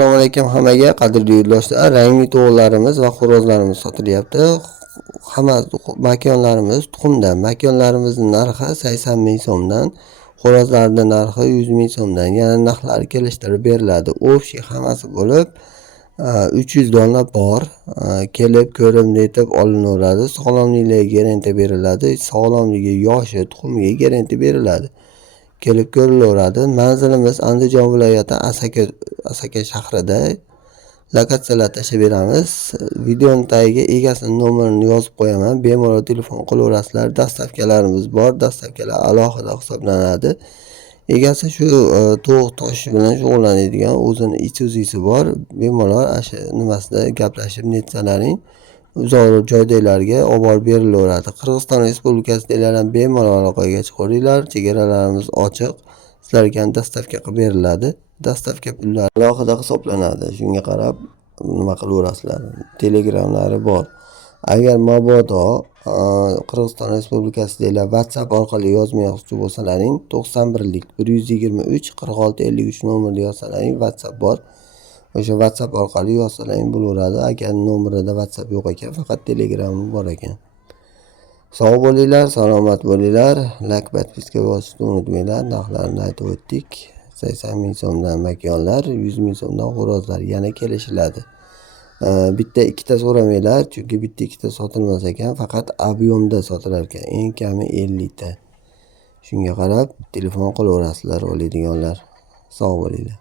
Assalomu alaykum hammaga, qadrli yurtdoshlar. Rangli to'g'onlarimiz va xo'rozlarimiz sotilyapti. Hammasi makonlarimiz tuxumdan. Makonlarimizning narxi 80 ming so'mdan, xo'rozlarning narxi 100 ming so'mdan. Yana narxlari kelishtirib beriladi. Общий hammasi bo'lib 300 dona bor. Kelib ko'rib netib olinaveradi. Sog'lomligiga garantiya beriladi. Sog'lomligi, yoshi, tuxumiga garantiya beriladi. Kelib ko'rilaveradi. Manzilimiz Andijon viloyati Asaka shahrida. Lokatsiyalar tashlab beramiz. Videoning tagiga egasining nomerini yozib qo'yaman. Bemalol telefon qilaverasizlar. Dastavkalarimiz bor. Dastavkalar alohida hisoblanadi. Egasi shu to'q tosh bilan shug'ullanadigan o'zini Isuzu'si bor. Bemalol shu nimasida gaplashib netsalaring uzoq joydagilarga olib borib berilaveradi. Qirg'iziston Respublikasidagilar ham bemalol aloqaga chiqaveringlar. Chegaralarimiz ochiq. Sizlarga ham dastavka qilib beriladi. Dastavka pullari alohida hisoblanadi. Shunga qarab nima qilaverasizlar. Telegramlari bor. Agar mabodo Qirg'iziston Respublikasidagilar WhatsApp orqali yozmoqchi bo'lsalaring, 91lik 123 46 53 nomerda yozsalaring WhatsApp bor. O'sha WhatsApp orqali yozsalaring bo'laveradi. Agar nomerida WhatsApp yo'q ekan, faqat Telegram bor ekan. Sog' bo'linglar, salomat bo'linglar. Like, podpiska bosishni unutmanglar. Narxlarni aytib o'tdik. 80 ming so'mdan makonlar, 100 ming so'mdan xo'rozlar yana kelishiladi. Bitta ikkita so'ramanglar, chunki bitta ikkita sotilmas ekan, faqat ob'yomda sotilar ekan. Eng kami 50 ta. Shunga qarab telefon qilaverasizlar oladiganlar. Sog' bo'linglar.